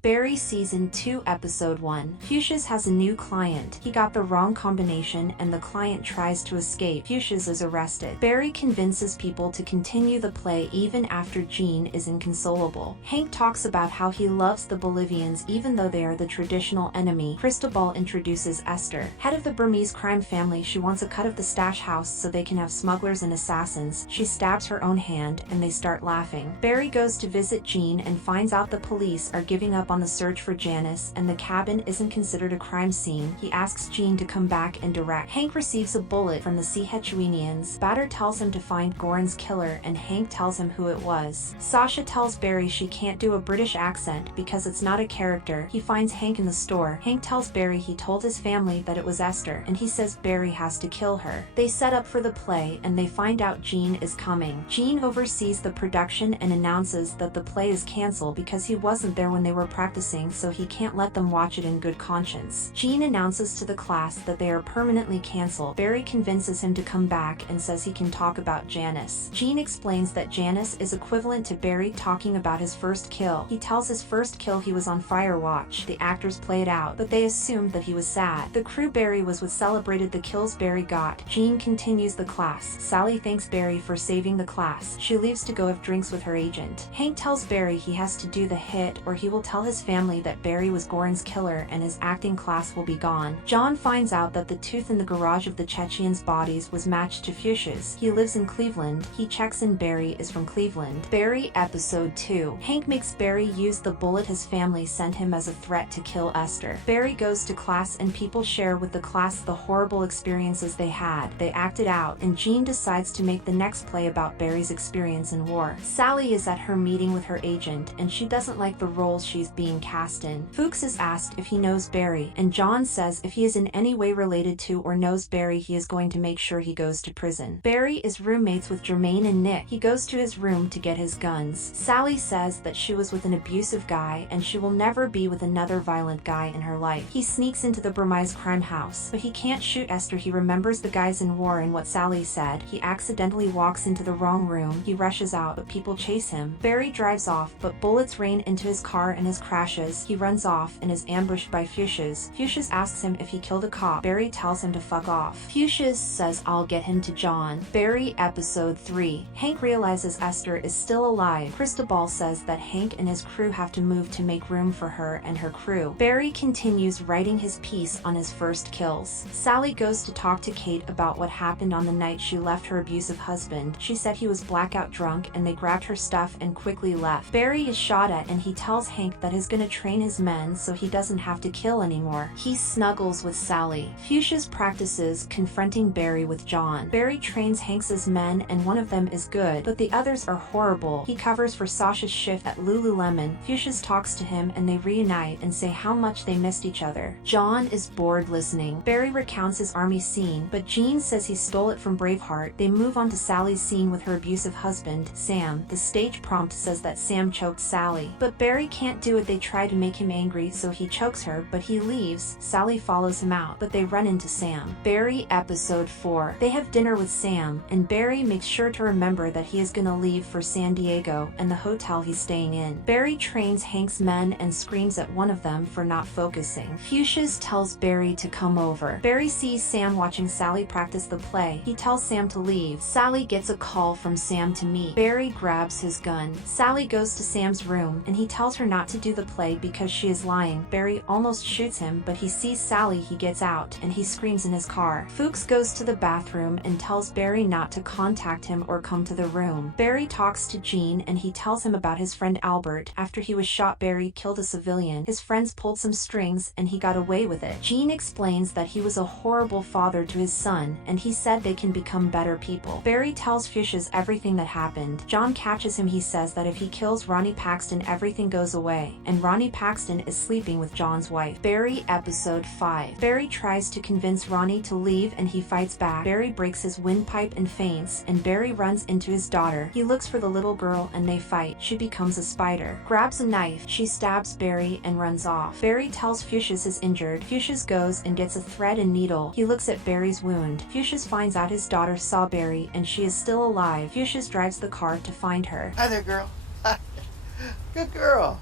Barry Season 2 Episode 1. Fuchsius has a new client. He got the wrong combination and the client tries to escape. Fuchsius is arrested. Barry convinces people to continue the play even after Jean is inconsolable. Hank talks about how he loves the Bolivians even though they are the traditional enemy. Cristobal introduces Esther. Head of the Burmese crime family, she wants a cut of the stash house so they can have smugglers and assassins. She stabs her own hand and they start laughing. Barry goes to visit Jean and finds out the police are giving up on the search for Janice and the cabin isn't considered a crime scene. He asks Jean to come back and direct. Hank receives a bullet from the Sehechuanians. Bader tells him to find Goran's killer and Hank tells him who it was. Sasha tells Barry she can't do a British accent because it's not a character. He finds Hank in the store. Hank tells Barry he told his family that it was Esther and he says Barry has to kill her. They set up for the play and they find out Jean is coming. Jean oversees the production and announces that the play is cancelled because he wasn't there when they were practicing, so he can't let them watch it in good conscience. Jean announces to the class that they are permanently cancelled. Barry convinces him to come back and says he can talk about Janice. Jean explains that Janice is equivalent to Barry talking about his first kill. He tells his first kill he was on fire watch. The actors play it out, but they assumed that he was sad. The crew Barry was with celebrated the kills Barry got. Jean continues the class. Sally thanks Barry for saving the class. She leaves to go have drinks with her agent. Hank tells Barry he has to do the hit or he will tell his family that Barry was Goran's killer and his acting class will be gone. John finds out that the tooth in the garage of the Chechens' bodies was matched to Fuchsius. He lives in Cleveland. He checks in Barry is from Cleveland. Barry Episode 2. Hank makes Barry use the bullet his family sent him as a threat to kill Esther. Barry goes to class and people share with the class the horrible experiences they had. They act it out and Jean decides to make the next play about Barry's experience in war. Sally is at her meeting with her agent and she doesn't like the roles she's being cast in. Fuchs is asked if he knows Barry, and John says if he is in any way related to or knows Barry he is going to make sure he goes to prison. Barry is roommates with Jermaine and Nick. He goes to his room to get his guns. Sally says that she was with an abusive guy and she will never be with another violent guy in her life. He sneaks into the Burmese crime house, but he can't shoot Esther. He remembers the guys in war and what Sally said. He accidentally walks into the wrong room. He rushes out, but people chase him. Barry drives off, but bullets rain into his car and his crashes. He runs off and is ambushed by Fuchsius. Fuchsius asks him if he killed a cop. Barry tells him to fuck off. Fuchsius says I'll get him to John. Barry Episode 3. Hank realizes Esther is still alive. Cristobal says that Hank and his crew have to move to make room for her and her crew. Barry continues writing his piece on his first kills. Sally goes to talk to Kate about what happened on the night she left her abusive husband. She said he was blackout drunk and they grabbed her stuff and quickly left. Barry is shot at and he tells Hank that he's gonna train his men so he doesn't have to kill anymore. He snuggles with Sally. Fuchsius practices confronting Barry with John. Barry trains Hanks's men and one of them is good, but the others are horrible. He covers for Sasha's shift at Lululemon. Fuchsius talks to him and they reunite and say how much they missed each other. John is bored listening. Barry recounts his army scene, but Jean says he stole it from Braveheart. They move on to Sally's scene with her abusive husband, Sam. The stage prompt says that Sam choked Sally, but Barry can't do it. They try to make him angry so he chokes her, but he leaves. Sally follows him out, but they run into Sam. Barry Episode 4. They have dinner with Sam, and Barry makes sure to remember that he is gonna leave for San Diego and the hotel he's staying in. Barry trains Hank's men and screams at one of them for not focusing. Fuchsius tells Barry to come over. Barry sees Sam watching Sally practice the play. He tells Sam to leave. Sally gets a call from Sam to meet. Barry grabs his gun. Sally goes to Sam's room and he tells her not to do the play because she is lying. Barry almost shoots him, but he sees Sally. He gets out and he screams in his car. Fuchs goes to the bathroom and tells Barry not to contact him or come to the room. Barry talks to Jean and he tells him about his friend Albert. After he was shot, Barry killed a civilian. His friends pulled some strings and he got away with it. Jean explains that he was a horrible father to his son and he said they can become better people. Barry tells Fuchsius everything that happened. John catches him. He says that if he kills Ronnie Paxton everything goes away, and Ronnie Paxton is sleeping with John's wife. Barry Episode 5. Barry tries to convince Ronnie to leave and he fights back. Barry breaks his windpipe and faints, and Barry runs into his daughter. He looks for the little girl and they fight. She becomes a spider. Grabs a knife. She stabs Barry and runs off. Barry tells Fuchsius is injured. Fuchsius goes and gets a thread and needle. He looks at Barry's wound. Fuchsius finds out his daughter saw Barry and she is still alive. Fuchsius drives the car to find her. Hi there, girl. Good girl.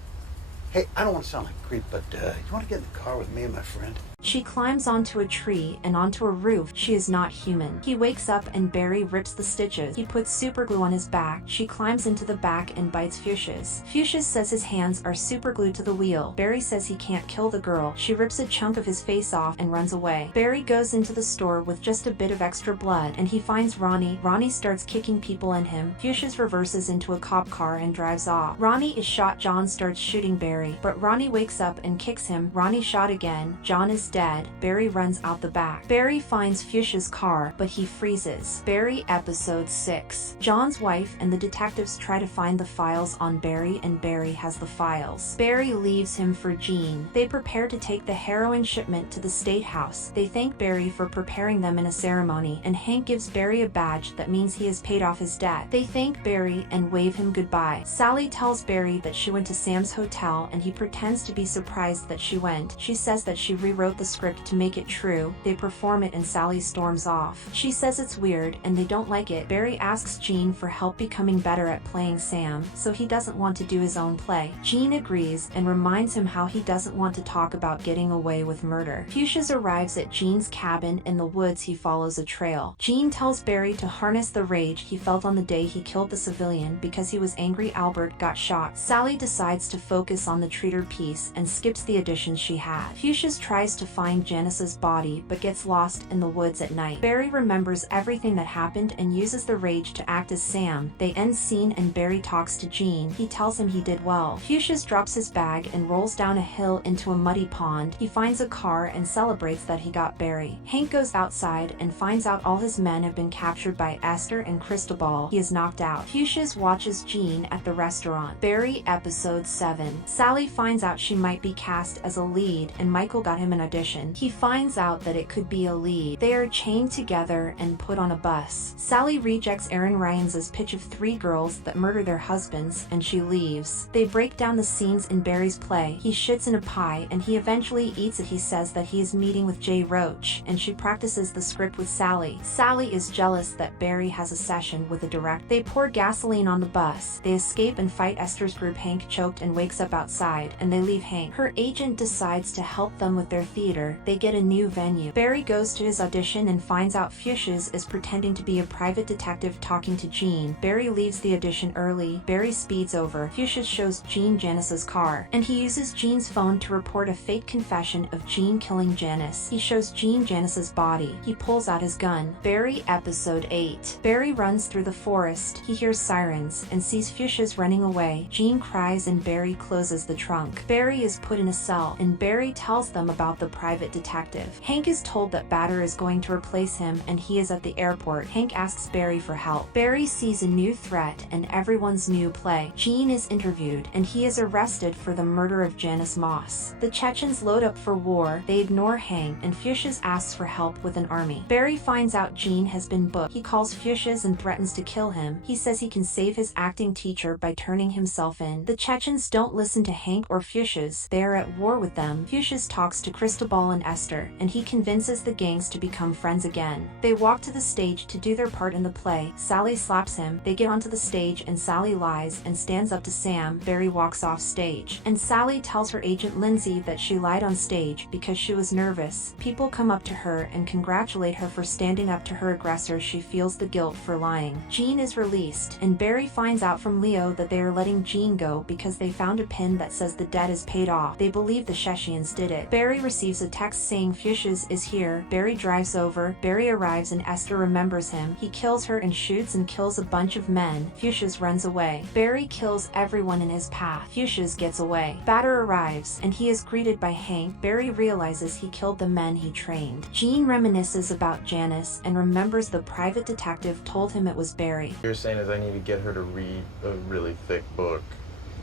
Hey, I don't want to sound like a creep, but you want to get in the car with me and my friend? She climbs onto a tree and onto a roof. She is not human. He wakes up and Barry rips the stitches. He puts superglue on his back. She climbs into the back and bites Fuchsius. Fuchsius says his hands are superglued to the wheel. Barry says he can't kill the girl. She rips a chunk of his face off and runs away. Barry goes into the store with just a bit of extra blood and he finds Ronnie. Ronnie starts kicking people in him. Fuchsius reverses into a cop car and drives off. Ronnie is shot. John starts shooting Barry, but Ronnie wakes up and kicks him. Ronnie shot again. John is dead. Barry runs out the back. Barry finds Fuchsia's car, but he freezes. Barry episode 6. John's wife and the detectives try to find the files on Barry and Barry has the files. Barry leaves him for Jean. They prepare to take the heroin shipment to the state house. They thank Barry for preparing them in a ceremony and Hank gives Barry a badge that means he has paid off his debt. They thank Barry and wave him goodbye. Sally tells Barry that she went to Sam's hotel and he pretends to be surprised that she went. She says that she rewrote the script to make it true. They perform it and Sally storms off. She says it's weird and they don't like it. Barry asks Jean for help becoming better at playing Sam, so he doesn't want to do his own play. Jean agrees and reminds him how he doesn't want to talk about getting away with murder. Fuchsius arrives at Jean's cabin in the woods. He follows a trail. Jean tells Barry to harness the rage he felt on the day he killed the civilian because he was angry Albert got shot. Sally decides to focus on the treater piece and skips the additions she had. Fuchsius tries to find Janice's body but gets lost in the woods at night. Barry remembers everything that happened and uses the rage to act as Sam. They end scene and Barry talks to Jean. He tells him he did well. Fuchsius drops his bag and rolls down a hill into a muddy pond. He finds a car and celebrates that he got Barry. Hank goes outside and finds out all his men have been captured by Esther and Cristobal. He is knocked out. Fuchsius watches Jean at the restaurant. Barry episode 7. Sally finds out she might be cast as a lead and Michael got him an audition. He finds out that it could be a lead. They are chained together and put on a bus. Sally rejects Aaron Ryans' pitch of 3 girls that murder their husbands and she leaves. They break down the scenes in Barry's play. He shits in a pie and he eventually eats it. He says that he is meeting with Jay Roach and she practices the script with Sally. Sally is jealous that Barry has a session with a director. They pour gasoline on the bus. They escape and fight Esther's group. Hank choked and wakes up outside and they leave Hank. Her agent decides to help them with their theater. They get a new venue. Barry goes to his audition and finds out Fuchsius is pretending to be a private detective talking to Jean. Barry leaves the audition early. Barry speeds over. Fuchsius shows Jean Janice's car and he uses Jean's phone to report a fake confession of Jean killing Janice. He shows Jean Janice's body. He pulls out his gun. Barry episode 8. Barry runs through the forest. He hears sirens and sees Fuchsius running away. Jean cries and Barry closes the trunk. Barry is put in a cell and Barry tells them about the private detective. Hank is told that Batter is going to replace him and he is at the airport. Hank asks Barry for help. Barry sees a new threat and everyone's new play. Jean is interviewed and he is arrested for the murder of Janice Moss. The Chechens load up for war. They ignore Hank and Fuchsius asks for help with an army. Barry finds out Jean has been booked. He calls Fuchsius and threatens to kill him. He says he can save his acting teacher by turning himself in. The Chechens don't listen to Hank or Fuchsius. They are at war with them. Fuchsius talks to Cristobal and Esther and he convinces the gangs to become friends again. They walk to the stage to do their part in the play. Sally slaps him. They get onto the stage and Sally lies and stands up to Sam. Barry walks off stage and Sally tells her agent Lindsay that she lied on stage because she was nervous. People come up to her and congratulate her for standing up to her aggressor. She feels the guilt for lying. Jean is released and Barry finds out from Leo that they are letting Jean go because they found a pin that says the debt is paid off. They believe the Cheshires did it. Barry receives a text saying Fuchsius is here. Barry drives over. Barry arrives and Esther remembers him. He kills her and shoots and kills a bunch of men. Fuchsius runs away. Barry kills everyone in his path. Fuchsius gets away. Batter arrives and he is greeted by Hank. Barry realizes he killed the men he trained. Jean reminisces about Janice and remembers the private detective told him it was Barry. What you're saying is I need to get her to read a really thick book,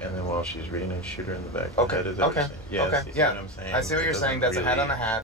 and then while she's reading, I shoot her in the back. Okay. Is that what you're saying? Yeah, Okay. see Yeah. what I'm saying? I see what you're saying. That's a hat on a hat.